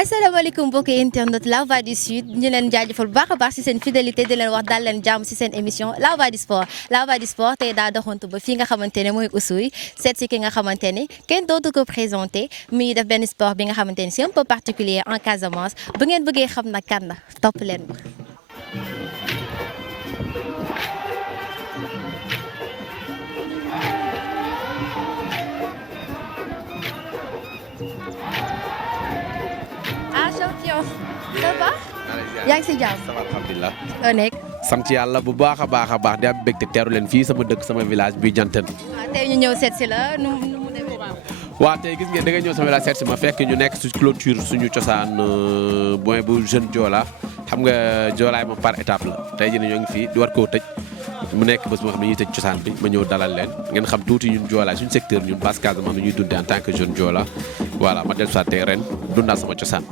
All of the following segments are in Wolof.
asalaamaaleykum mbokki internet La Voix du Sud ñu leen jaajëfal bu baax a baax si seen fidélité di leen wax daal leen jàmm si seen émission La Voix du Sport La Voix du Sport tey daa doxantu ba fii nga xamante ne mooy Oussouye seet si ki nga xamante ne kenn dootu ko présenté muy def benn sport bi nga xamante ne c'est un peu particulier en Casamance bu ngeen bëggee xam na kan la topp leen ma. champion ça va yaa ngi si jàmm ça va alhamdulilah loo nekk sant yàlla bu baax a baax di am mbégte teeru leen fii sama dëkk sama village bi Janten. waaw tey ñu ñëw seet si la nu mu demee waaw tey gis ngeen da nga ñëw sama village seet si ma fekk ñu nekk su clôture suñu cosaan mooy bu jeune Joola xam nga joolaay moom par étape la tey jii ñoo ngi fii di war koo tëj mu nekk bés moo xam ne ñuy tëj cosaan bi ma ñëw dalal leen ngeen xam tuuti ñun joolaay suñu secteur ñun basse Casamance ñuy dundee en tant que jeune Joola voilà ma dellu soit tey ren dundaal sama cosaan.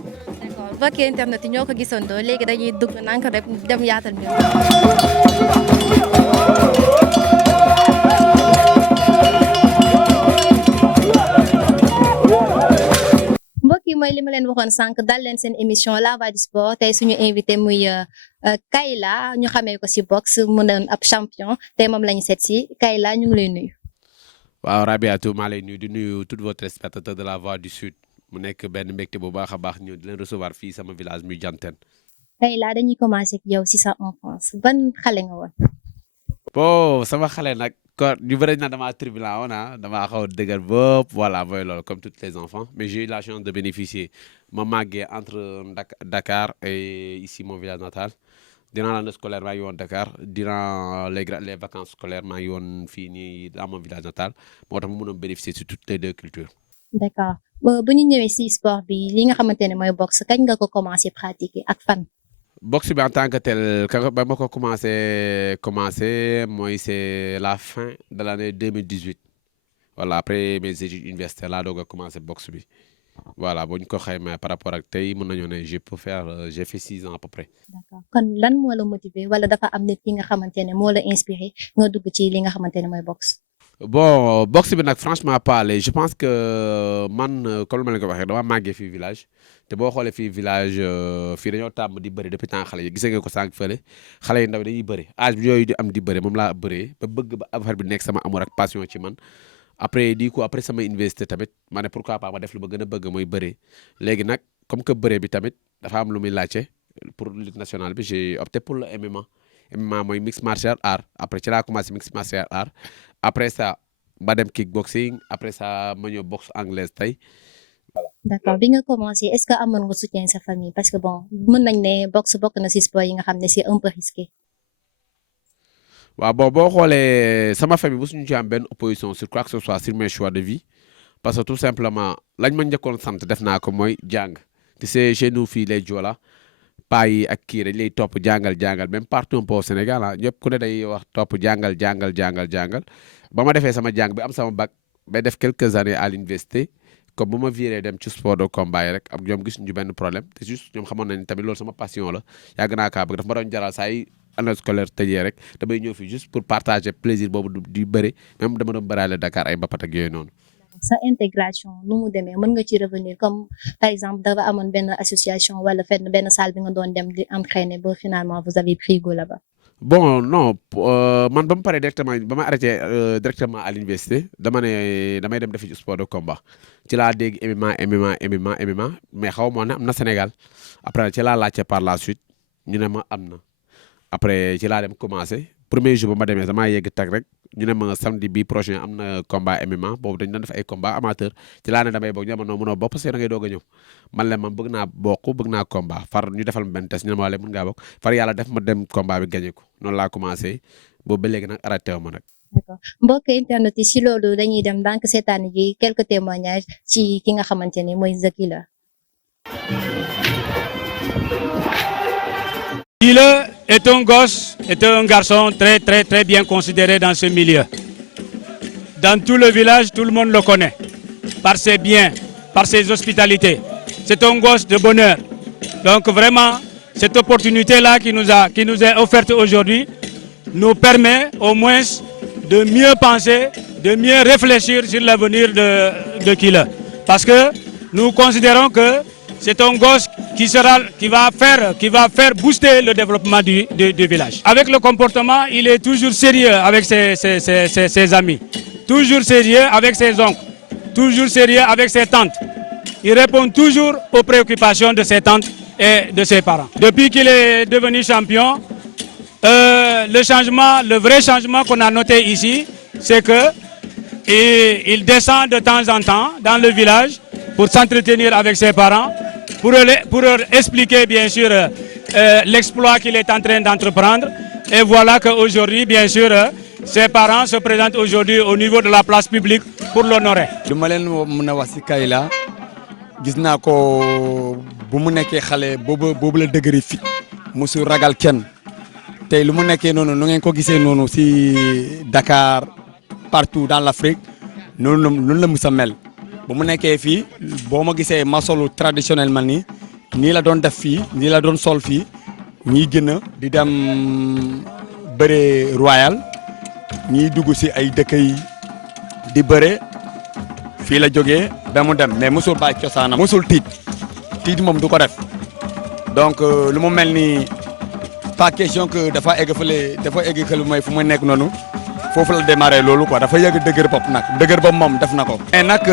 mbokki internet yi ñoo ko gisandoo léegi dañuy dugg nank rek dem yaatal mbir mbokk yi mooy li ma leen waxoon sànq dal leen seen émission La Voix du Sport tey suñu invité muy Kayla ñu xamee ko si boxe mu doon ab champion tey moom lañu seet si Kayla ñu ngi lay nuyu. waaw Rabiatou maa lay nuyu di nuyu tous vos téléspectateurs de La Voix du Sud. mu nekk benn mbégte bu baax a baax ñu di leen recevoir fii sama village muy Janten. Kayla dañuy commencé ak yow si sa enfance ban xale nga woon. bon sama xale nag kon ñu bëri na damaa turbulent woon damaa xaw a dëgër bopp voilà mooy loolu comme tous les enfants mais j'ai eu la chance de bénéficier ma màggee entre Dakar et ici mon village natal durant l'année scolaire maa ngi woon Dakar durant les vacances scolaires maa ngi woon fii nii dans mon village natal moo tax mu mënoon bénéficier sur toutes les deux cultures. D'accord. bu ñu ñëwee si sport bi li nga xamante ne mooy boxe kañ nga ko commencé pratiquer ak fan. boxe bi en tant que tel ba ma ko commencé mooy c'est la fin de l'année 2018 voilà après mes études universitaires laa doog a commencé boxe bi voilà bu ñu ko xaymaa par rapport ak tey mën nañoo ne j'ai fait 6 ans à peu près. D'accord kon lan moo la motiver wala dafa am nit ki nga xamante ne moo la inspiré nga dugg ci li nga xamante ne mooy boxe. bon boxe bi nag franchement parler je pense que man comme ma leen ko waxee dama màggee fii village te boo xoolee fii village fii dañoo tàmm di bëri depuis temps xale yi gisee nga ko sànq fële xale yi ndaw dañuy bëri âge bi yooyu di am di bëri moom laa bëree ba bëgg ba affaire bi nekk sama amour ak passion ci man après du coup après sama université tamit ma ne pourquoi pas ma def lu ma gën a bëgg mooy bëree léegi nag comme que bëree bi tamit dafa am lu muy laajte pour lutte nationale bi j'ai opté pour le MMA. MMA mooy mixed martial art après ci laa commencé mixed martial art après ça ma dem kickboxing après ça ma ñëw boxe anglaise tey voilà. D'accord bi nga commencé est-ce que amoon nga soutien sa famille parce que bon mën nañ ne boxe bokk na si sport yi nga xam ne c'est un peu risqué. waaw bon boo xoolee sama famille mosuñu ci am benn opposition sur quoi que ce soit sur mes choix de vie parce que tout simplement lañ ma njëkkoon sant def naa ko mooy jàng te c'est chez nous fii les Joola paa yi ak kii dañ lay topp jàngal même partout un peu au Sénégal ñëpp ku ne day wax topp jàngal ba ma defee sama jàng bi am sama bac ba def quelques années à l'université comme bu ma viré dem ci sport de combat yi rek ak ñoom gis ñu benn problème te juste ñoom xamoon nañ tamit loolu sama passion la yàgg naa kaa bëgg daf ma doon jaral saa yi année scolaire tëjee rek damay ñëw fii juste pour partager plaisir boobu di bëri même dama doon bëraale Dakar ay mbapat ak yooyu noonu. sa intégration nu mu demee mën nga ci revenir comme par exemple dafa amoon benn association wala fenn benn salle bi nga doon dem di entraîner ba finalement vous avez pris goût là-bas. bon non man ba mu paree directement ba ma arrêté directement à l'université dama ne damay dem defi sport de combat ci laa dégg MMA mais xaw ma ne am na Sénégal après ci laa laajte par la suite ñu ne ma am na après ci laa dem commencé premier jour ba ma demee damaa yegg tag rek ñu ne ma samedi bi prochain am na combat MMA boobu dañu doon def ay combat amateur ci laa ne damay bokk ñu ne ma non mënoo bokk parce que da ngay doog a ñëw man la man bëgg naa combat far ñu defal ma benn test ñu ne ma wala mën ngaa bokk far yàlla def ma dem combat bi gagné ko noonu laa commencé boobu ba léegi nag arrêté wu ma nag. d'accord mbokk internet yi si loolu dañuy dem donc seetaan ji quelques témoignages ci ki nga xamante ni mooy The Killer. Killer est un gosse, est un garçon très très très bien considéré dans ce milieu. Dans tout le village, tout le monde le connaît par ses biens, par ses hospitalités. C'est un gosse de bonheur. Donc vraiment, cette opportunité-là qui nous est offerte aujourd'hui nous permet au moins de mieux penser, de mieux réfléchir sur l'avenir de Killer. Parce que nous considérons que c'est un gosse qui va faire booster le développement du village. Avec le comportement, il est toujours sérieux avec ses amis, toujours sérieux avec ses oncles, toujours sérieux avec ses tantes. Il répond toujours aux préoccupations de ses tantes et de ses parents. Depuis qu'il est devenu champion, le vrai changement qu'on a noté ici, c'est qu'il descend de temps en temps dans le village pour s'entretenir avec ses parents, pour leur expliquer bien sûr l'exploit qu'il est en train d'entreprendre. Et voilà qu'aujourd'hui, bien sûr, ses parents se présentent aujourd'hui au niveau de la place publique pour l'honorer. lu ma leen mën a wax ci Kayla gis naa ko bu mu nekkee xale boobu la dëgëri fit musu ragal kenn tey lu mu nekkee noonu nu ngeen ko gisee noonu ci Dakar partout dans l'Afrique noonu la mus a mel bu mu nekkee fii boo ma gisee ma solu traditionnellement nii la doon def fii nii la doon sol fii ñiy gën a di dem bëre royal ñiy dugg ci ay dëkk yi di bëre fii la jógee ba mu dem mais mosul bàyyi cosaanam mosul tiit moom du ko def donc lu mu mel ni pas question que dafa egg xel mooy fu mu nekk noonu foofu la démarré loolu quoi dafa yëg dëgër bopp nag dëgër bopp moom def na ko. mais nag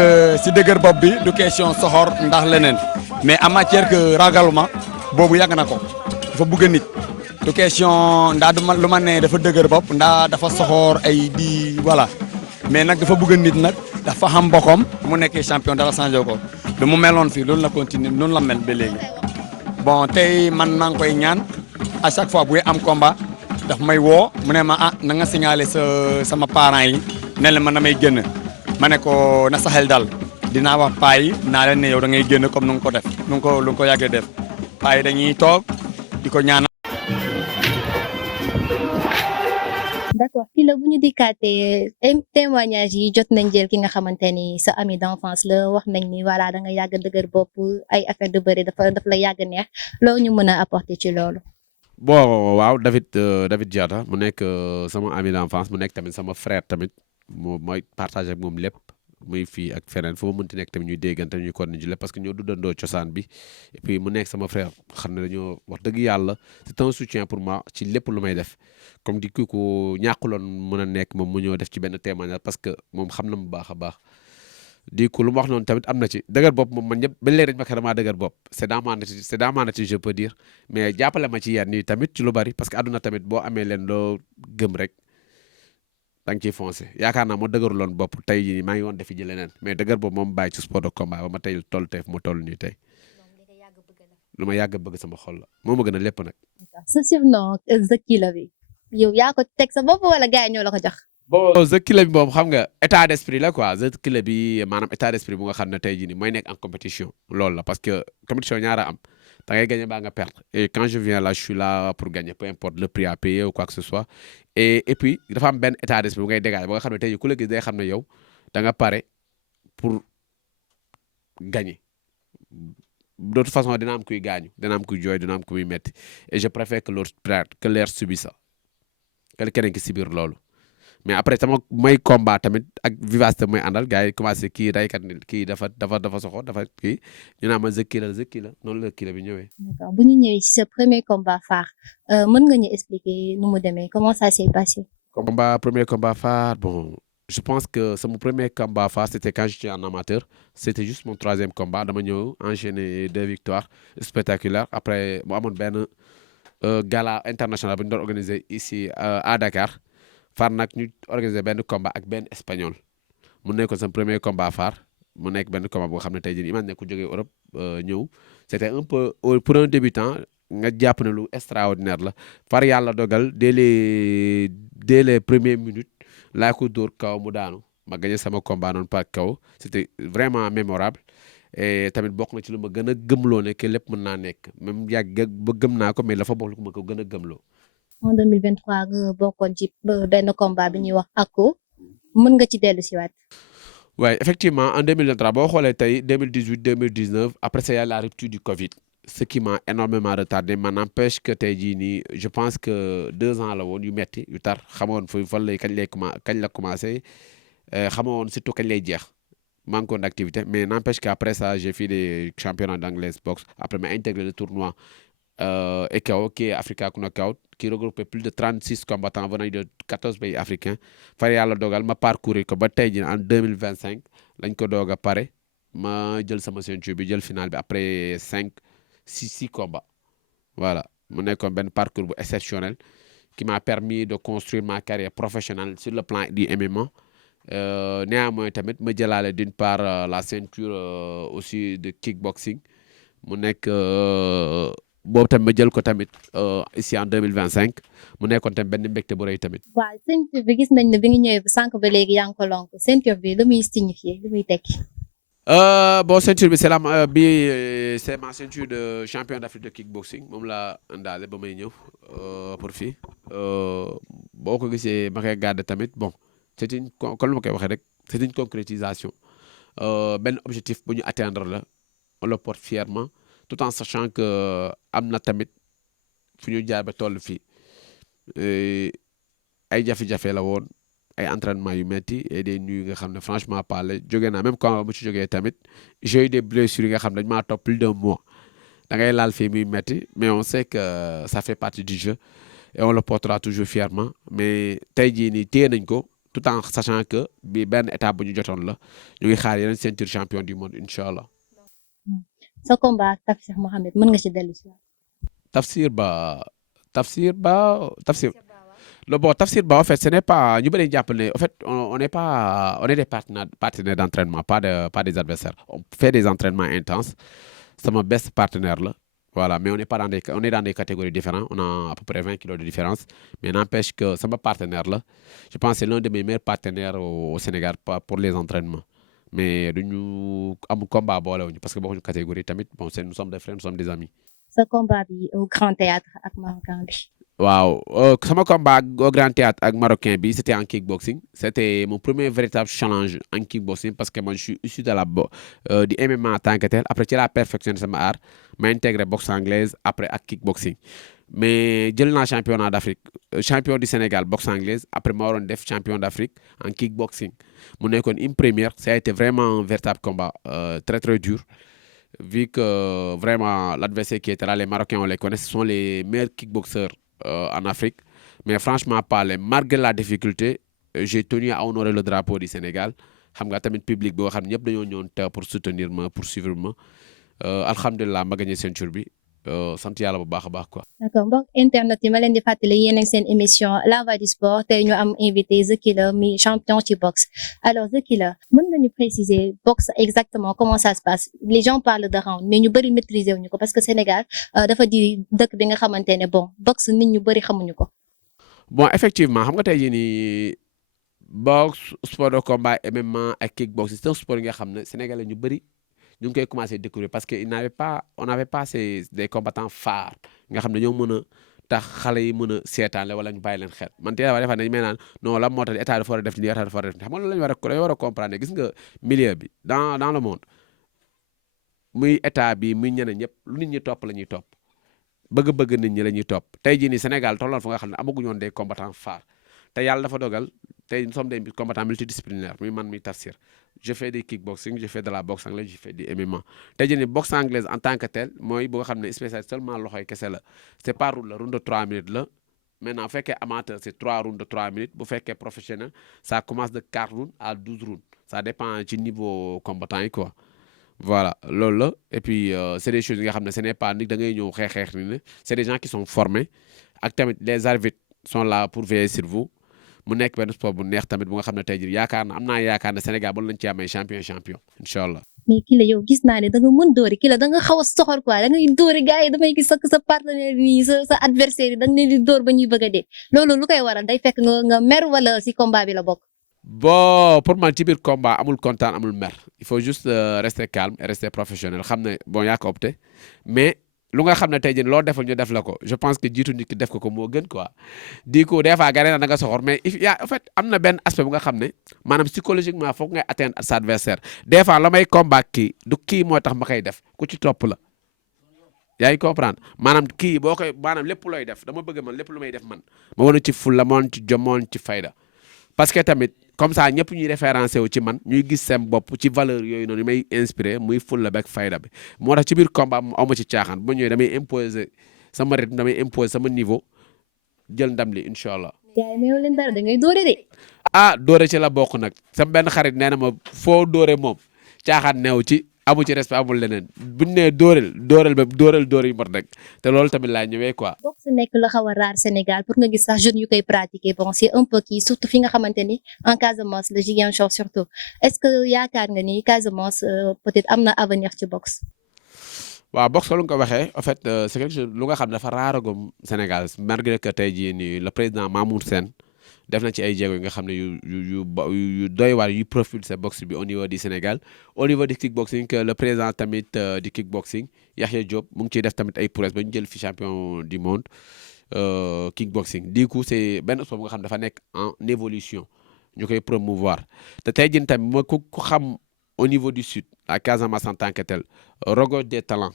si dëgër bopp bi du question soxor ndax leneen mais en matière que ragaluma boobu yàgg na ko dafa bëgg nit du question ndax lu ma ne dafa dëgër bopp ndax dafa soxor ay di voilà mais nag dafa bëgg nit nag dafa xam boppam mu nekkee champion dara changé ko lu mu meloon fii loolu la continuer noonu la mel ba léegi bon tey man maa ngi koy ñaan à chaque fois buy am combat. daf may woo mu ne ma na nga signalé sama parents yi ne leen man damay génn ma ne ko na sa xel dal dinaa wax paa yi naa leen ne yow da ngay génn comme nu nga ko def lu nga ko yàggee def paa yi dañuy toog di ko ñaanal. d'accord fii la bu ñu dikkaatee témoignage yi jot nañ jël ki nga xamante ni sa ami d'enfance la wax nañ ni voilà da nga yàgg dëgër bopp ay affaire de bëri daf la yàgg neex loo ñu mën a apporter ci loolu. bon waaw David Diatta mu nekk sama ami d'enfance mu nekk tamit sama frère tamit mooy partager ak moom lépp muy fii ak feneen fu ma mënti nekk tamit ñuy déggante ñuy continuer ci lépp parce que ñoo dundandoo cosaan bi et puis mu nekk sama frère xam ne dañoo wax dëgg yàlla c'est un soutien pour moi ci lépp lu may def comme di kii ko ñàkkuloon mën a nekk moom mu ñëw def ci benn témoignage parce que moom xam na mu baax a baax di ko lu ma wax noonu tamit am na ci dëgër bopp moom man ñëpp ba léegi dañu ma damaa dëgër bopp c'est dans ma nature je peux dire mais jàppale ma ci yenn yi tamit ci lu bari parce que àdduna tamit boo amee leen loo gëm rek da nga ciy foncé yaakaar naa moo dëgëruloon bopp tey jii maa ngi woon defi ji leneen mais dëgër bopp moom bàyyi ci sport de combat ba ma tey toll tey fu ma toll nii tey lu ma yàgg bëgg sama xol la moo ma gën a lépp nag. sa surnom The Killer bi yow yaa ko teg sa bopp wala gars yi ñoo la ko jox. bon The Killer bi moom xam nga état d'esprit la quoi The Killer bi maanaam état d'esprit bu nga xam ne tey jii nii mooy nekk en compétition loolu la parce que compétition ñaara am da ngay gagner baa nga perdre et quand je viens là je suis là pour gagner peu importe le prix à payer ou quoi que ce soit et puis dafa am benn état d'esprit bu ngay dégager ba nga xam ne tey jii ku la gis day xam ne yow da nga pare pour gagner de toute façon dina am kuy gaañu dina am kuy jooy dina am kuy metti et je préfère que l'autre perde que l'air subit ça que keneen ki si biir loolu. mais après sama may combat tamit ak vivacité mooy àndal gars yi commencé kii raykat ni kii dafa soxo dafa kii ñu naan ma The Killer noonu la Killer bi ñëwee. d'accord bu ñu ñëwee ci sa premier combat phare mën nga ñu expliquer nu mu demee comment ça s'est passé. Premier combat phare bon je pense que mon premier combat phare c'était quand j'étais en amateur c'était juste mon 3e combat dama ñëw enchaîner 2 victoires spectaculaires après mu amoon benn gala international bu ñu doon organisé ici à Dakar. far nag ñu organiser benn combat ak benn espagnol mu nekkoon sama premier combat phare mu nekk benn combat boo xam ne tey jii imagine ku jógee Europe ñëw c'était un peu pour un débutant nga jàpp ne lu extraordinaire la far yàlla dogal dès les premières minutes laa ko dóor kaw mu daanu ma gagné sama combat noonu par kaw c'était vraiment mémorable et tamit bokk na ci lu ma gën a gëmloo ne que lépp mën naa nekk même yàgg ba gëm naa ko mais dafa bokk lu ma ko gën a gëmloo. en 2023 nga bokkoon ci benn combat bi ñuy wax ACCO mën nga ci dellu si waat. Ouais, effectivement, en 2023, bon, 2018, 2019, après ça, il y a la rupture du Covid, ce qui m'a énormément retardé. Mais n'empêche que je pense que 2 ans, là, on y mettait, il tard, quand il a commencé, surtout quand il a dit, manque d'activité. Mais n'empêche qu'après ça, j'ai fait des championnats d'anglaise boxe. Après, j'ai intégré le tournoi EKO, qui est Africa Knockout, qui regroupait plus de 36 combattants venant de 14 pays africains. Far yàlla dogal ma parcourir ko ba tey jii en 2025 lañ ko doog a pare ma jël sama ceinture bi jël final bi après 6 combats. Voilà mu nekkoon benn parcours bu exceptionnel qui m'a permis de construire ma carrière professionnelle sur le plan du MMA. Néanmoins tamit ma jëlaale d'une part la ceinture aussi de kickboxing mu nekk boobu tamit ma jël ko tamit ici en 2025 mu nekkoon tamit benn mbégte bu rëy tamit. waaw ceinture bi gis nañ ne bi nga ñëwee ba sànq ba léegi yaa ngi ko lonk ceinture bi lu muy signifier lu muy tekki. Bon ceinture bi c'est ma ceinture de champion d'Afrique de kickboxing moom laa indaale ba may ñëw pour fii boo ko gisee ma koy garder tamit bon c'est une comme ma koy waxee rek c'est une concrétisation benn objectif bu ñu atteindre la on le porte fièrement. Tout en sachant que am na tamit fu ñu jaar ba toll fii ay jafe-jafe la woon ay entraînement yu metti et des nuits nga xam ne franchement parler jógee naa même quand mu ci jógee tamit j'ai eu des blessures yi nga xam ne dañu maa topp plus d'un mois da ngay laal fii muy metti mais on sait que ça fait partie du jeu et on le portera toujours fièrement mais tey jii nii téye nañ ko tout en sachant que bi benn étape bu ñu jotoon la ñu ngi xaar yeneen ceinture champion du monde incha allah. sa combat ak Tafsir Mohamed mën nga ci dellu si waat. Tafsir Ba en fait ce n'est pas ñu bëri jàpp ne en fait on n'est pas on est des partenaires d'entraînement pas des adversaires on fait des entraînements intenses sama best partenaire la voilà mais on est dans des catégories différentes on a à peu près 20 kilos de différence mais n'empêche que sama partenaire la je pense que c'est l'un de mes meilleurs partenaires au Sénégal pour les entraînements. Mais duñu am combat boolewuñu parce que bokkuñu catégorie tamit bon nous sommes des frères nous sommes des amis. sa combat bi au Grand Théâtre ak Marocain bi. waaw sama combat au Grand Théâtre ak Marocain bi c'était en kickboxing c'était mon premier véritable challenge en kickboxing parce que moi je suis issu de du MMA en tant que tel après ci la perfectionné sama art ma intégré boxe anglaise après ak kickboxing. Mais jël naa championnat d'Afrique champion du Sénégal boxe anglaise après ma waroon def champion d'Afrique en kickboxing mu nekkoon une première ça a été vraiment un véritable combat très très dur vu que vraiment l'adversaire qui était là les Marocains on les connaît ce sont les meilleurs kickboxeurs en Afrique mais franchement parler malgré la difficulté j'ai tenu à honorer le drapeau du Sénégal xam nga tamit public boo xam ne ñëpp dañoo ñëwoon teew pour soutenir ma pour suivre ma alhamdulilah ma gagné ceinture bi. sant yàlla bu baax a baax quoi. d'accord mbokk internet yi ma leen di fàttali yéen ak seen émission La Voix du Sport tey ñu am invité The Killer mi champion ci boxe alors The Killer mën nga ñu préciser boxe exactement comment ça se passe les gens parlent de round mais ñu bëri maîtriser wuñu ko parce que Sénégal dafa di dëkk bi nga xamante ne bon boxe nit ñu bëri xamuñu ko. bon effectivement xam nga tey jii nii boxe sport de combat MMA ak kickbox c'est un sport yi nga xam ne Sénégalais ñu bëri. ñu ngi koy commencé découvrir parce que on n'avait pas des combattants phares nga xam ne ñoo mën a tax xale yi mën a seetaan wala ñu bàyyi leen xel man tey dafa nañu may naan non la moo tax état dafa war a def nii état dafa war a def nii xam nga loolu lañu war a comprendre gis nga milieu bi dans le monde muy état bi muy ñeneen ñëpp lu nit ñi topp la ñuy topp bëgg-bëgg nit ñi la ñuy topp tey jii nii Sénégal tolloon fa nga xam ne amaguñu woon des combattants phares te yàlla dafa dogal tey nous sommes des combattants multidisciplinaires muy man muy Tafsir je fais du kickboxing je fais de la boxe anglaise je fais du MMA tey jii nii boxe anglaise en tant que tel mooy boo xam ne spécial seulement loxoy kese la c'est pas round la round de 3 minutes la maintenant bu fekkee amateur c'est 3 rounds de 3 minutes bu fekkee professionnel ça commence de 4 rounds à 12 rounds ça dépend ci niveau combattant yi quoi voilà loolu la et puis c'est des choses yi nga xam ne ce n'est pas ni da ngay ñëw xeex ni ne c'est des gens qui sont formés ak tamit les arbitres sont là pour veiller sur vous mu nekk benn sport bu neex tamit bu nga xam ne tey jii yaakaar na am naa yaakaar ne Sénégal ba lañ ci amee champion incha allah. mais kii la yow gis naa ne da nga mën dóori kii la da nga xaw a soxor quoi da ngay dóori gars yi damay gis sa partenaire nii sa adversaire yi da nga leen di dóor ba ñuy bëgg a dee loolu lu koy waral day fekk nga mer wala si combat bi la bokk. bon pour man ci biir combat amul kontaan amul mer il faut juste rester calme et rester professionnel xam ne bon yaa ko opté mais lu nga xam ne tey jii loo defal ñu def la ko je pense que jiitu nit ki def ko moo gën quoi du coup des fois gars yi da nga soxor mais il y a en fait am na benn aspect bu nga xam ne maanaam psychologiquement foog ngay atteindre sa adversaire des fois la may combat kii du kii moo tax ma koy def ku ci topp la yaa ngi comprendre maanaam kii boo koy maanaam lépp looy def dama bëgg man lépp lu may def man ma wane ci fulla ma wane ci jom ma wane ci fayda parce que tamit comme ça ñëpp ñuy référencé wu ci man ñuy gis seen bopp ci valeur yooyu noonu may inspiré muy fulla beeg fayda bi moo tax ci biir combat aw ma ci caaxaan bu ma ñëwee damay imposer sama rythme damay imposer sama niveau jël ndam li incha allah. gars yi mayoo leen dara da ngay dóore de. ah dóore ci la bokk nag sama benn xarit nee na ma foo dóore moom caaxaan neew ci amu ci respect amul leneen buñ nee dóoreel ba dóor yu mot rek te loolu tamit laa ñëwee quoi. boxe nekk la xaw a rare Sénégal pour nga gis sax jeunes yu koy pratiquer bon c'est un peu kii surtout fi nga xamante ni en Casamance le Ziguinchor surtout est-ce que yaakaar nga ni Casamance peut-être am na avenir ci boxe. waaw boxe lu nga ko waxee en fait c'est quelque chose lu nga xam ne dafa raaragum Sénégal malgré que tey jii nii le président Mamour Sène def na ci ay jéego yi nga xam ne yu doy waar yu propulsé boxe bi au niveau du Sénégal au niveau du kickboxing le président tamit du kickboxing Yaxya Diop mu ngi ciy def tamit ay prouesses ba ñu jël fi champion du monde kickboxing du coup c'est benn sport bu nga xam ne dafa nekk en évolution ñu koy promouvoir te tey jii tamit ma ku xam au niveau du sud à Casamance en tant que tel regorge des talents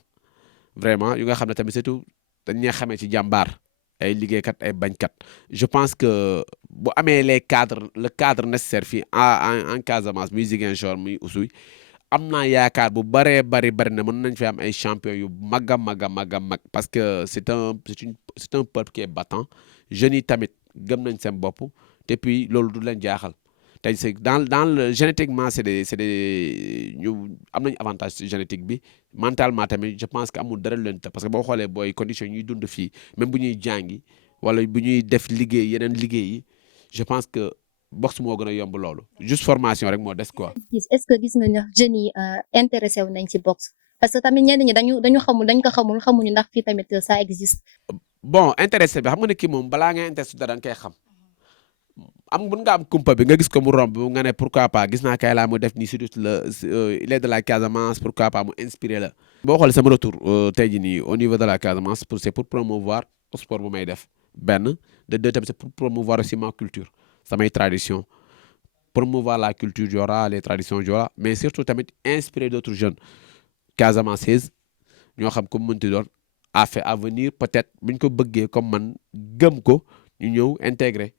vraiment yu nga xam ne tamit surtout dañuy xamee ci jàmbaar ay liggéeykat ay bañkat je pense que bu amee le cadre nécessaire fii en Casamance muy Ziguinchor muy Oussouye am naa yaakaar bu bari na mën nañ fi am ay champion yu mag a mag parce que c'est un peuple qui est battant jeunes yi tamit gëm nañ seen bopp te puis loolu du leen jaaxal tey c'est dans le génétiquement c'est des ñu am nañu avantage génétique bi mentalement tamit je pense que amul dara leen ta parce que boo xoolee booy conditions ñuy dund fii même bu ñuy jàngi wala bu ñuy def liggéey yeneen liggéey yi je pense que boxe moo gën a yomb loolu juste formation rek moo des quoi. est-ce que gis nga ne jeunes yi intéressé wu nañ ci boxe parce que tamit ñenn ñi dañu xamuñu ndax fii tamit ça existe. bon intéressé bi xam nga ne kii moom balaa ngay intéressé dara nga koy xam. mën nga am kumpa bi nga gis ko mu romb nga ne pourquoi pas gis naa kay laa mu def nii surtout il est de la Casamance pourquoi pas mu inspiré la. boo xoolee sama retour tey jii nii au niveau de la Casamance c'est pour promouvoir le sport bu may def benn de deux tamit c'est pour promouvoir aussi ma culture samay tradition promouvoir la culture Joola les traditions Joola mais surtout tamit inspirer d'autres jeunes Casamançaises ñoo xam comme mënti doon à venir peut-être buñ ko bëggee comme man gëm ko ñu ñëw intégrer.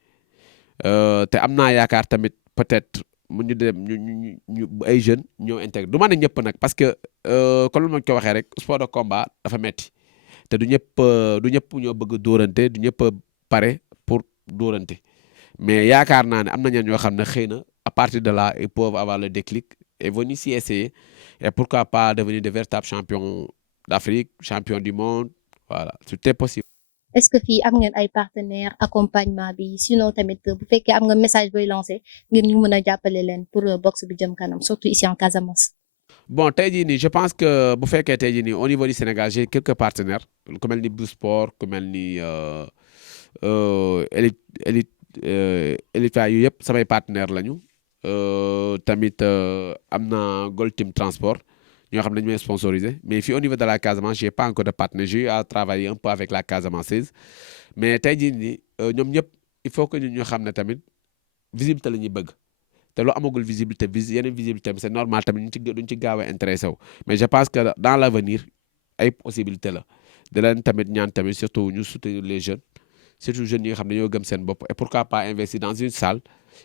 te am naa yaakaar tamit peut-être mu ñu dem ñu ay jeunes ñëw intégré du ma ne ñëpp nag parce que comme ma ko waxee rek sport de combat dafa metti te du ñëpp ñoo bëgg dóorante du ñëpp pare pour dóorante mais yaakaar naa ne am na ñeen ñoo xam ne xëy na à partir de là ils peuvent avoir le déclic et venir s'y essayer et pourquoi pas devenir de véritables champions d'Afrique champions du monde voilà tout est possible. est-ce que fii am ngeen ay partenaires accompagnement bi sinon tamit bu fekkee am nga message booy lancé ngir ñu mën a jàppale leen pour boxe bi jëm kanam surtout ici en Casamance. bon tey jii nii je pense que bu fekkee tey jii nii au niveau du Sénégal j'ai quelques partenaires ku mel ni Blue Sport ku mel ni Elite yu yëpp samay partenaires lañu tamit am na Gold Team Transport. ñoo xam ne dañu may sponsorisé mais fii au niveau de la Casamance j'ai pas encore de partenaire j'ai eu à travailler un peu avec la Casamançaise mais tey jii nii ñoom ñëpp il faut que ñu xam ne tamit visibilité la ñuy bëgg te loo amagul visibilité yeneen visibilité bi c'est normal tamit duñ ci gaaw a intéressé wu mais je pense que dans l'avenir ay possibilité la di leen tamit ñaan tamit surtout ñu soutenir les jeunes surtout jeunes yi nga xam ne ñoo gëm seen bopp et pourquoi pas investir dans une salle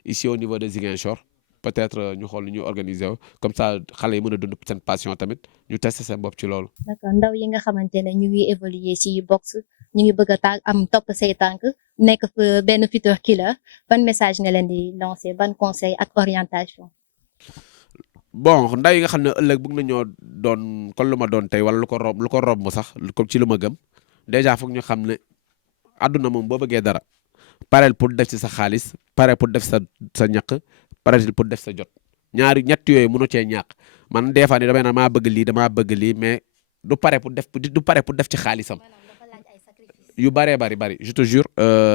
ici au niveau de Ziguinchor peut-être ñu xool ñu organiser comme ça xale yi mën a dund seen passion tamit ñu tester seen bopp ci loolu. d'accord ndaw yi nga xamante ne ñu ngi évoluer ci boxe ñu ngi bëgg a am topp say tànk nekk benn futur killer ban message nga leen di lancer ban conseil ak orientation. bon ndaw yi nga xam ne ëllëg bëgg nañoo doon kon lu ma doon tey wala lu ko romb sax comme ci lu ma gëm déjà foog ñu xam ne àdduna moom boo bëggee dara pareel pour def ci sa xaalis pareel pour def sa ñaq pareel pour def sa jot ñett yooyu mënoo cee ñàkk man des fois ni damay naan damaa bëgg lii mais du pare pour def ci xaalisam yu bari je te jure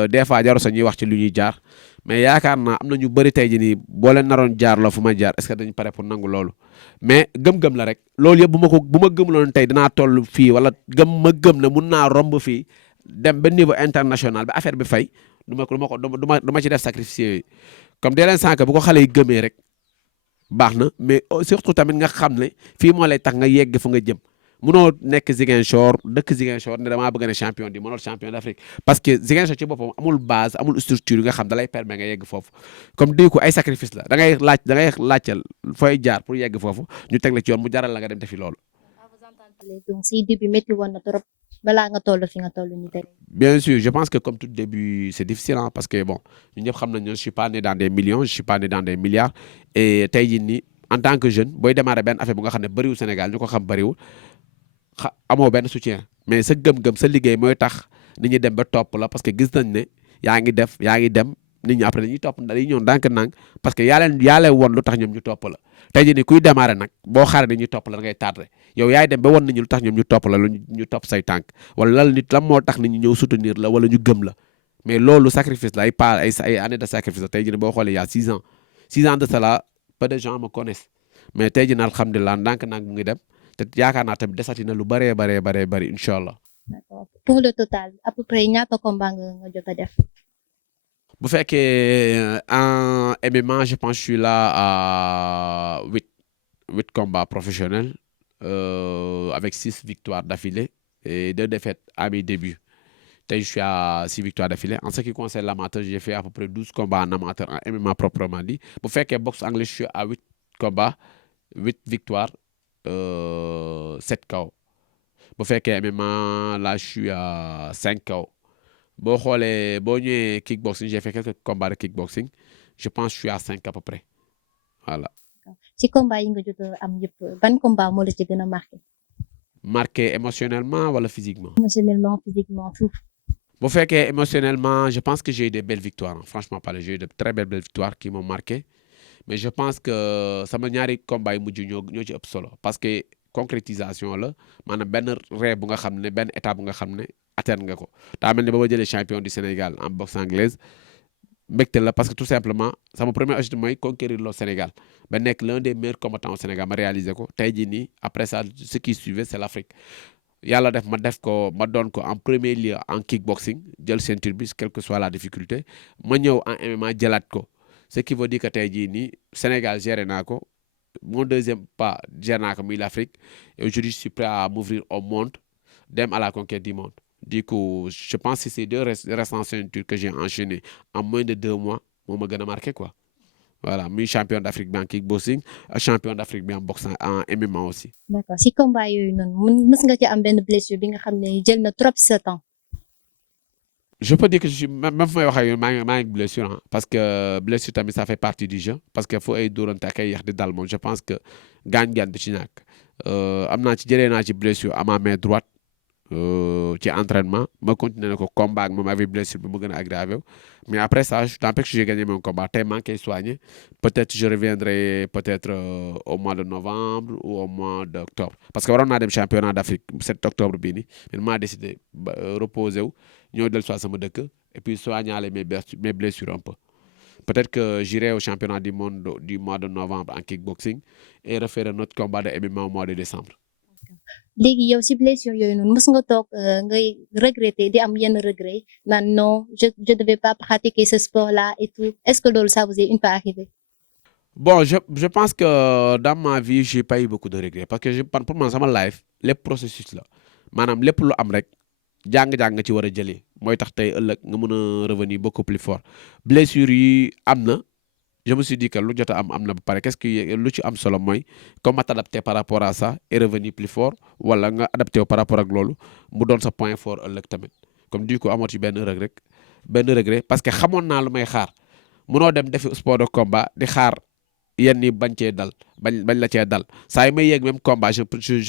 des fois jaru sa ñuy wax ci lu ñuy jaar mais yaakaar naa am na ñu bëri tey ji nii boo leen naroon jaar la fu ma jaar est-ce que dañu pare pour nangu loolu mais gëm-gëm la rek loolu yëpp bu ma gëmloon tey dinaa toll fii wala gëm na mun naa romb fii dem ba niveau international ba affaire bi fay du ma ci def sacrifice yooyu comme dee leen sànq bu ko xale yi gëmee rek baax na mais surtout tamit nga xam ne fii moo lay tax nga yegg fu nga jëm munoo nekk Ziguinchor ne damaa bëgg ne champion di mënoo champion d'Afrique parce que Ziguinchor ci boppam amul base amul structure yi nga xam da lay permettre nga yegg foofu comme di ko ay sacrifice la da ngay laajcal fooy jaar pour yegg foofu ñu teg la ci yoon mu jaral la nga dem defi loolu. donc si début métti woon na trop balaa nga toll fi nga toll nii tey. Bien sûr je pense que comme tout début c'est difficile parce que bon ñun ñëpp xam nañ ne je suis pas né dans des millions je suis pas né dans des milliards et tey jii nii en tant que jeune booy démarrer benn affaire bu nga xam ne bëriwul Sénégal ñu ko xam bëriwul amoo benn soutien mais sa gëm-gëm sa liggéey mooy tax nit ñi dem ba topp la parce que gis nañ ne yaa ngi dem nit ñi après dañuy topp dañuy ñëw ndànk-ndànk parce que yaa leen woon lu tax ñoom ñu topp la tey jii nii kuy démarrer nag boo xaaree dañuy topp la da ngay tardé yow yaay dem ba won nit ñi lu tax ñoom ñu topp la ñu topp say tànk wala lan moo tax nit ñi ñëw soutenir la wala ñu gëm la mais loolu sacrifice la ay années de sacrifice la tey jii nii boo xoolee y a 6 ans de cela peu de gens me connaissent mais tey jii nii alhamdulilah ndànk-ndànk mu ngi dem te yaakaar naa tamit desati na lu bëree bëri incha allah. D'accord pour le total à peu près ñaata combat nga jot a def. bu fekkee en MMA je pense que je suis là à 8 combats professionnels avec 6 victoires d'affilée et 2 défaites à mes débuts. Tey je suis à 6 victoires d'affilée. En ce qui concerne l'amateur, j'ai fait à peu près 12 combats en amateur en MMA proprement dit. Bu fekkee boxe anglais je suis à 8 combats 8 victoires 7 KO. Bu fekkee MMA là je suis à 5 KO. boo ñëwee kickboxing j'ai fait quelques combats de kickboxing je pense que je suis à 5 à peu près voilà. ci combat yi nga jot a am yëpp ban combat moo la ci gën a marqué. Marqué émotionnellement wala physiquement. Émotionnellement physiquement tout. bu fekkee émotionnellement je pense que j'ai eu de belles victoires franchement parler j'ai eu de très belles victoires qui m'ont marqué mais je pense que sama ñaari combat yi mujj ñoo ci ëpp solo parce que concrétisation la maanaam benn rêve bu nga xam ne benn étape bu nga xam ne atteindre nga ko daa mel ni ba ma jëlee champion du Sénégal en boxe anglaise mbégte la parce que tout simplement sama premier objectif mooy conquérir le Sénégal ba nekk l'un des meilleurs combattants au Sénégal ma réaliser ko tey jii nii après ça ce qui suivait c'est l'Afrique yàlla ma doon ko en premier lieu en kickboxing jël ceinture bi quelle que soit la difficulté ma ñëw en MMA jëlaat ko ce qui veut dire que tey jii nii Sénégal géré naa ko mon deuxième pas géré naa ko muy l'Afrique et aujourd'hui je suis prêt à m'ouvrir au monde dem à la conquête du monde. Du coup, je pense que c'est 2 récentes ceintures que j'ai enchaînées en moins de 2 mois moo ma gën a marqué quoi. Voilà muy champion d'Afrique bi en kickboxing ak champion d'Afrique bi en boxe en MMA aussi. D'accord si combat yooyu noonu mës nga ci am benn blessure bi nga xam ne jël na trop sa temps. Je peux dire que je suis même fu may wax ak yow maa ngi blessure parce que blessure tamit ça fait partie du jeu parce que fu ay dóorante ak ay yax di dal moom je pense que gaañ-gaañ bi ci ñàkk jëlee naa ci blessure à ma main droite. Ci entraînement ma continué na ko combat ak moom avec blessure bi mu gën a aggravé mais après ça n'empêche que j'ai gagné mon combat tey maa ngi koy soigné peut-être je reviendrai peut-être au mois de novembre ou au mois d'octobre parce que waroon naa dem championnat d'Afrique 7 octobre bii nii mais maa décidé reposer wu ñëw dellu soit sama dëkk et puis soigner mes blessures un peu peut-être que j'irai au championnat du monde du mois de novembre en kickboxing et refaire un autre combat de MMA au mois de décembre. léegi yow si blessure yooyu noonu mës nga toog ngay regretter di am yenn regret naan non je devais pas pratiquer ce sport là et tout est-ce que loolu ça vous est une fois arrivé. Bon je pense que dans ma vie j'ai pas eu beaucoup de regrets parce que pour man sama life lépp processus la maanaam lépp lu am rek jàng-jàng nga ci war a jëlee mooy tax tey ëllëg nga mën a revenir beaucoup plus fort blessure yi am na. Je me suis dit que lu jot a am na ba pare qu'est-ce que lu ci am solo mooy comment t'adapter par rapport à ça et revenir plus fort wala nga adapté wu par rapport ak loolu mu doon sa point fort ëllëg tamit comme du coup amoo ci benn regret parce que xamoon naa lu may xaar munoo dem defi sport de combat di xaar yenn yi bañ la cee dal saa yi may yegg même combat je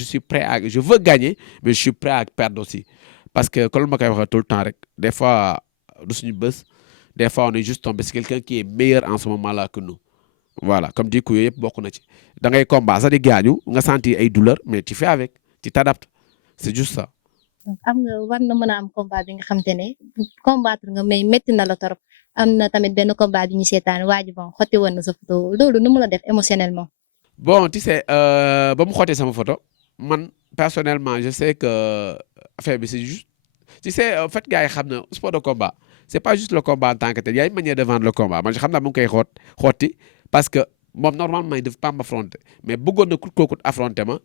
suis prêt à je veux gagner mais je suis prêt à perdre aussi parce que comme ma koy waxee tout le temps rek des fois du suñu bës. Des fois, on est juste tombé sur quelqu'un qui est meilleur en ce moment-là que nous. voilà comme di coup yooyu yëpp bokk na ci da ngay combat sax di gaañu nga sentir ay douleur mais tu fais avec tu t'adaptes c'est juste ça. donc am nga war na mën a am combat bi nga xam te ne combattre nga mais métti na la torop am na tamit benn combat bi ñu seetaan waa ji bon xotti woon na sa photo loolu nu mu la def émotionnellement. Bon tu sais ba mu xottee sama photo man personnellement je sais que affaire bi c'est juste tu sais en fait gars yi xam na sport de combat c'est pas juste le combat en tant que tel y a une manière de vendre le combat man xam naa mu ngi koy xotti parce que moom normalement il ne devait pas m'affronter mais bëggoon na kooku affronter ma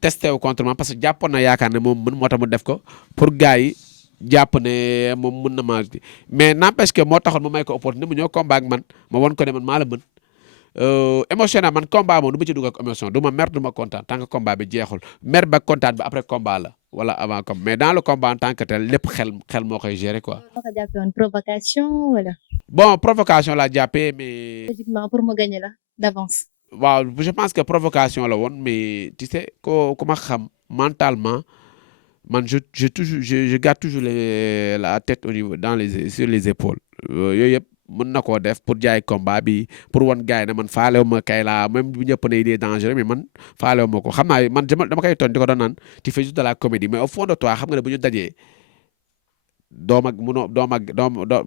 testé wu contre moi parce que jàppoon na yaakaar ne moom mën moo tax mu def ko pour gars yi jàpp ne moom mën na maa mais n'empêche que moo taxoon mu may ko opportunité mu ñëw combat ak man ma won ko ne man maa la mën émotionnel man combat moom du ma ci dugg ak émotion du ma mer du ma kontaan tant que combat bi jeexul mer ba kontaan bi après combat la wala avant comme mais dans le combat en tant que tel lépp xel moo koy gérer quoi. moo ko jàppee woon provocation wala. bon provocation laa jàppee mais. logiquement pour mu gagner la d'avance. waaw je pense que provocation la woon mais tu sais ku ma xam mentalement man je garde toujours la tête au niveau sur les épaules yooyu yëpp mën na koo def pour jaay combat bi pour wan gars yi ne man faalewu ma kay laa même bu ñëpp ne il est dangereux mais man faalewu ma ko xam naa man dama koy toon di ko doon naan tu fais juste de la comédie mais au fond de toi xam nga ne bu ñu dajee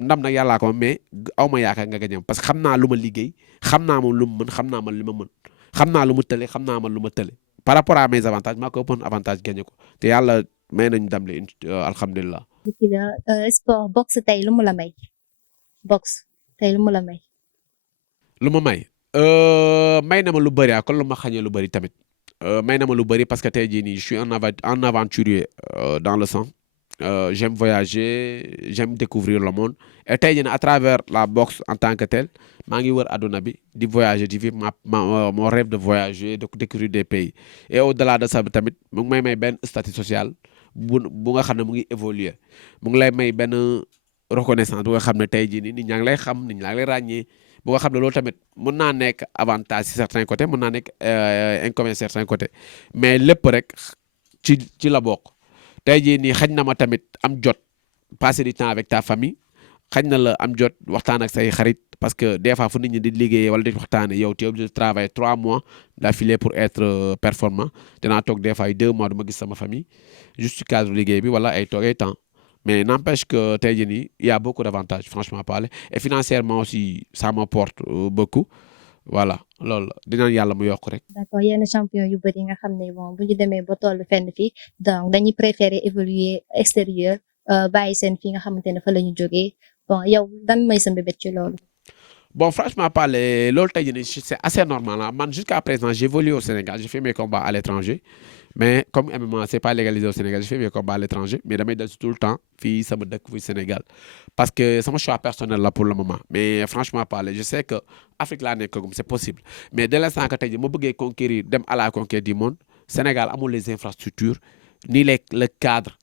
ndam nag yàllaa ko mais aw ma yaakaar nga gañam parce que xam naa lu ma liggéey xam naa moom lu mu mën xam naa man li ma mën xam naa lu mu tële xam naa man lu ma tële par rapport à mes avantages maa ko ëppoon avantage gagné ko te yàlla may nañu ndam li alhamdulilah. depuis le sport boxe tey lu mu la may boxe tey lu mu la may. lu ma may may na ma lu bëri kon lu ma xañee lu bëri tamit may na ma lu bëri parce que tey jii nii je suis un aventurier dans le sang. J'aime voyager j'aime découvrir le monde et tey jii à travers la boxe en tant que tel maa ngi wër àdduna bi di voyager di vivre mon rêve de voyager de découvrir des pays et au-delà de ça tamit mu ngi may benn statut social bu nga xam ne mu ngi évoluer mu ngi lay may benn reconnaissance bu nga xam ne tey jii nii nit ñaa ngi lay xam nit ñaa ngi lay ràññee bu nga xam ne loolu tamit mën naa nekk avantage si certains côtés mën naa nekk inconvénient si certains côtés mais lépp rek ci la bokk. tey jii nii xañ na ma tamit am jot passer du temps avec ta famille xañ na la am jot waxtaan ak say xarit parce que des fois fu nit ñi di liggéeyee wala di waxtaanee yow tu es obligé de travailler 3 mois d'affilée pour être performant dinaa toog des fois ay 2 mois du ma gis sama famille juste ci cadre liggéey bi wala ay toog ay temps mais n'empêche que tey jii nii il y a beaucoup d'avantages franchement parler et financièrement aussi ça m'apporte beaucoup. voilà loolu dinañ yàlla mu yokk rek. d'accord yenn champion yu bëri nga xam ne bon bu ñu demee ba toll fenn fii donc dañuy préférer évoluer extérieur bàyyi seen fii nga xamante ne fa la ñu jógee bon yow dan mooy sa mbébét ci loolu. bon franchement parler loolu tey jii nii c'est assez normal ah man jusqu'à présent j'évolue au Sénégal j'ai fait mes combats à l'étranger mais comme MMA c'est pas légalisé au Sénégal j'ai fait mes combats à l'étranger mais damay dellu tout le temps fii sama dëkk fii Sénégal parce que sama choix personnel là pour le moment mais franchement parler je sais que Afrique laa nekk c'est possible mais dès l'instant que tey jii ma bëggee conquérir dem à la conquête du monde Sénégal amul les infrastructures ni le cadre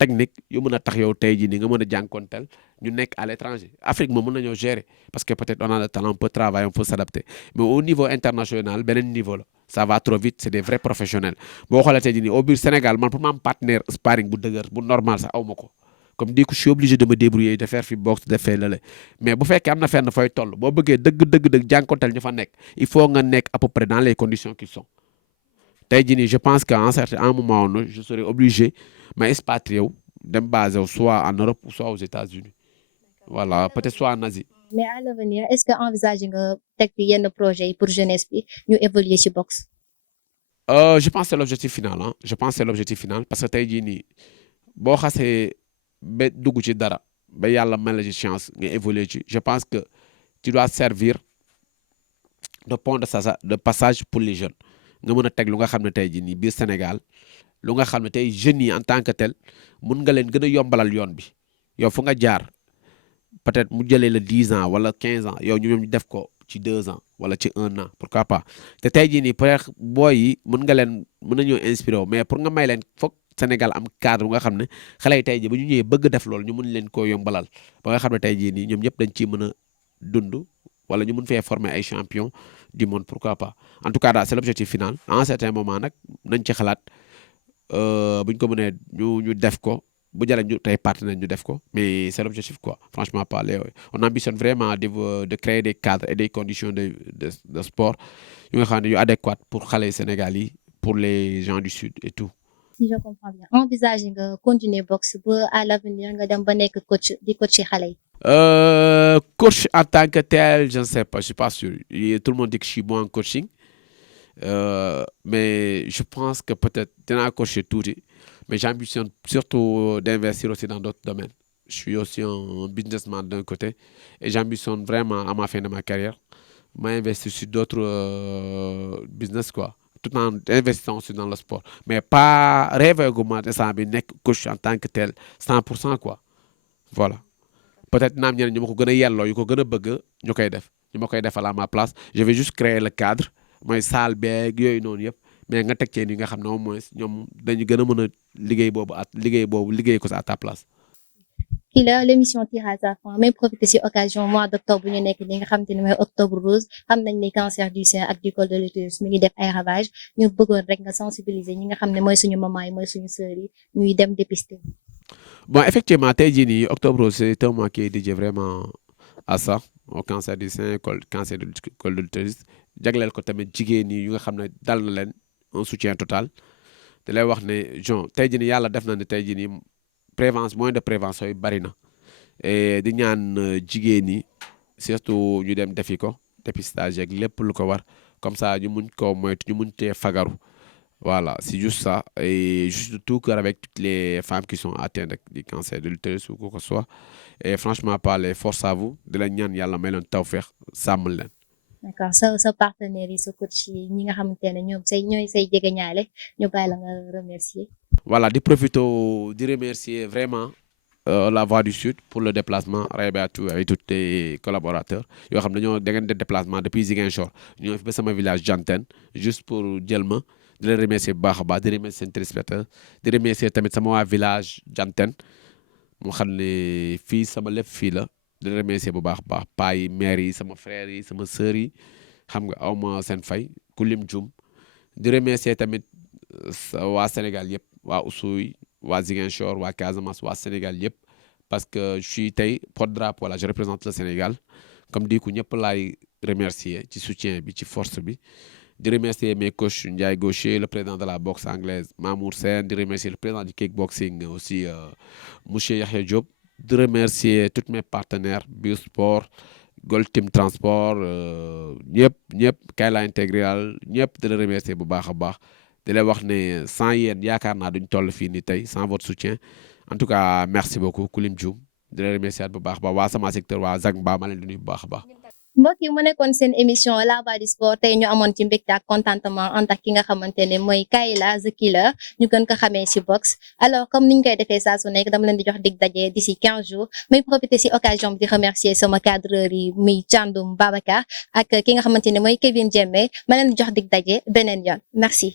technique yu mën a tax yow tey jii ni nga mën a jànkonteel ñu nekk à l'étranger Afrique moom mën nañoo gérer parce que peut-être on a le talent on peut travailler on peut s'adapter mais au niveau international beneen niveau la ça va trop vite c'est des vrais professionnels boo xoolee tey jii nii au biir Sénégal man pour ma am partenaire sparring bu dëgër bu normal sax aw ma ko comme di ko je suis obligé de me débrouiller de faire fi boxe de faire lale mais bu fekkee am na fenn fooy toll boo bëggee dëgg jànkonteel ñu fa nekk il faut nga nekk à peu près dans les conditions qui sont tey jii nii je pense qu'à un moment donné je serai obligé ma expatrier wu dem basé wu soit en Europe ou soit aux États-Unis voilà peut-être soit en Asie. mais à l'avenir est-ce que envisage nga teg fi yenn projet yi pour jeunesse bi ñu évoluer ci boxe. Je pense que c'est l'objectif final ah je pense que c'est l'objectif final parce que tey jii nii boo xasee ba dugg ci dara ba yàlla mel la ci chance nga évoluer ci je pense que tu dois servir de pont de passage pour les jeunes nga mën a teg lu nga xam ne tey jii nii biir Sénégal lu nga xam ne tey jeunes yi en tant que tel mun nga leen gën a yombalal yoon bi yow fu nga jaar peut-être mu jëlee la 10 ans wala 15 ans yow ñu def ko ci 2 ans wala ci 1 an pourquoi pas te tey jii nii peut-être booy yi mën nañoo inspiré wu mais pour nga may leen foog Sénégal am cadre bu nga xam ne xale yi tey jii ba ñu ñëwee bëgg def loolu ñu mën leen koo yombalal ba nga xam ne tey jii nii ñoom ñëpp dañ ciy mën a dund wala ñu mën fee former ay champions du monde pourquoi pas en tout cas daal c'est l'objectif final à un certain moment nag nañ ci xalaat buñ ko mënee ñu def ko bu jëlee ñu tey partenaire ñu def ko mais c'est l'objectif quoi franchement parler on ambitionne vraiment de créer des cadres et des conditions de sport yu nga xam ne yu adéquates pour xale Sénégal yi pour les gens du sud et tout. Si je comprends bien envisage nga continuer boxe ba à l'avenir nga dem ba nekk coach di coacher xale yi. Coach en tant que tel, je ne sais pas, je suis pas sûr. Tout le monde dit que je suis bon en coaching. Mais je pense que peut-être dinaa coacher tuuti mais j'ambitionne surtout d'investir aussi dans d'autres domaines. Je suis aussi un businessman d'un côté et j'ambitionne vraiment à ma fin de ma carrière m'investir sur d'autres business quoi, tout en investissant aussi dans le sport. Mais pas rêver de ça bi nekk coach en tant que tel 100% quoi. Voilà. Peut-être naam ñeneen ñu ma ko gën a yelloo yu ko gën a bëgg ñu koy def ñu ma koy defal à ma place je vais juste créer le cadre mooy salle beeg yooyu noonu yëpp mais nga teg cee ni nga xam ne au moins ñoom dañu gën a mën a liggéey ko à ta place. kii la l'émission tire à sa fin mais profiter ci occasion mois d'octobre bu ñu nekk li nga xam te ne mooy octobre rose xam nañ ne cancer du sein ak du col de l'utérus mi ngi def ay ravages ñu bëggoon rek nga sensibiliser ñi nga xam ne mooy suñu maman yi mooy suñu sœurs yi ñuy dem dépister. Bon, effectivement, tey jii nii octobre c'est un mois qui est dédié vraiment à ça au cancer du sein cancer du col de l'utérus jagleel ko tamit jigéen ñi yu nga xam ne dal na leen un soutien total da lay wax ne genre tey jii nii yàlla def na ne tey jii nii moyen de prévention yi bari na et di ñaan jigéen ñi surtout ñu dem defi ko dépistage ak lépp lu ko war comme ça ñu mun koo moytu ñu mun cee fagaru. Voilà, c'est juste ça. Et juste de tout cœur avec toutes les femmes qui sont atteintes du cancer de l'utérus ou quoi que ce soit. Et franchement, parler, force à vous. De la ñaan yàlla may leen tawfeex sàmm leen. D'accord sa partenaire yi sa coach yi ñi nga xamante ne ñoom ñooy say jegeñaale ñu bàyyi la nga remercier. Voilà, di profiter di remercier vraiment la Voix du Sud pour le déplacement Raybatou avec tous tes collaborateurs yoo xam ne da ngeen de déplacement depuis Ziguinchor ñoo fi ba sama village Diantène juste pour jël ma. di leen remercier bu baax a baax di remercier seen téléspectateurs di remercier tamit sama waa village Diantène mu xam ne fii sama lépp fii la di remercier bu baax a baax paa yi mère yi sama frère yi sama sœur yi xam nga awma seen fay ku lim jum di remercier tamit waa Sénégal yëpp waa Oussouye waa Ziguinchor waa Casamance waa Sénégal yëpp parce que je suis tey porte-drapeau là je représente le Sénégal comme di ku ñëpp laay remercier ci soutien bi ci force bi. De remercier mes coachs Ndiaye Gaucher, le président de la boxe anglaise, Mamour Sen, de remercier le président du kickboxing aussi, Mouché Yahya Diop, de remercier tous mes partenaires, Biosport, Gold Team Transport, ñëpp Kayla Intégral, ñëpp de le remercier bu baax a baax de leen wax ne sans yéen yaakaar naa duñ toll fii ni tey sans votre soutien en tout cas merci beaucoup Koulim Dioum de le remercier bu baax a baax waa sama secteur waa Zagba ma leen di nuyu bu baax a baax. mbokk yi mu nekkoon seen émission La Voix du Sport tey ñu amoon ci mbégte ak contentement ànd ak ki nga xamante ne mooy Kayla The Killer ñu gën ko xamee ci boxe alors comme niñ koy defee saa su nekk dama leen di jox dig daje d'ici 15 jours may profiter ci occasion bi di remercier sama cadreur yi muy Thiandoum Babacar ak ki nga xamante ne mooy Kevin Diémé ma leen di jox dig daje beneen yoon merci.